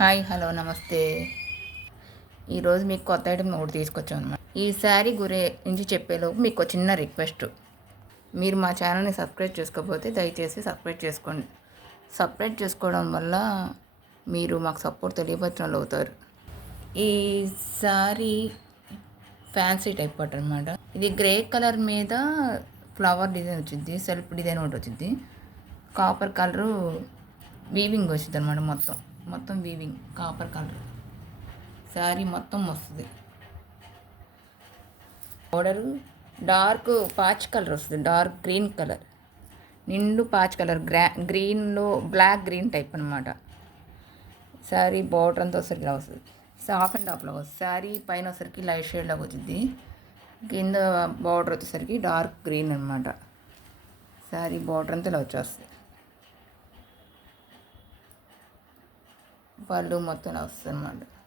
Hi hello నమస్తే. ఈరోజు మీకు కొత్త ఐటమ్ ఒకటి తీసుకొచ్చాం అనమాట ఈ శారీ గురించి చెప్పేలోపు మీకు చిన్న రిక్వెస్ట్. మీరు మా ఛానల్ని సబ్స్క్రైబ్ చేసుకోకపోతే దయచేసి సబ్స్క్రైబ్ చేసుకోండి. సబ్స్క్రైబ్ చేసుకోవడం వల్ల మీరు మాకు సపోర్ట్ తెలియపరిచిన వాళ్ళు అవుతారు. ఈ శారీ ఫ్యాన్సీ టైప్ పట్టు అనమాట ఇది గ్రే కలర్ మీద ఫ్లవర్ డిజైన్ వచ్చింది సెల్ఫ్ డిజైన్ ఒకటి వచ్చింది కాపర్ కలరు వీవింగ్ వచ్చింది అనమాట మొత్తం. మొత్తం వీవింగ్ కాపర్ కలర్ శారీ మొత్తం వస్తుంది. బోర్డరు డార్క్ పాచ్ కలర్ వస్తుంది. డార్క్ గ్రీన్ కలర్ నిండు పాచ్ కలర్ గ్రా గ్రీన్లో బ్లాక్ గ్రీన్ టైప్ అనమాట శారీ బార్డర్ అంతా వచ్చరికి ఇలా వస్తుంది. హాఫ్ అండ్ హాఫ్లో వస్తుంది. శారీ పైన ఒకసారికి లైట్ షేడ్లోకి వచ్చింది కింద బార్డర్ వచ్చేసరికి డార్క్ గ్రీన్ అనమాట శారీ బార్డర్ అంతా ఇలా వచ్చేస్తుంది. పళ్ళు మొత్తం ఇలా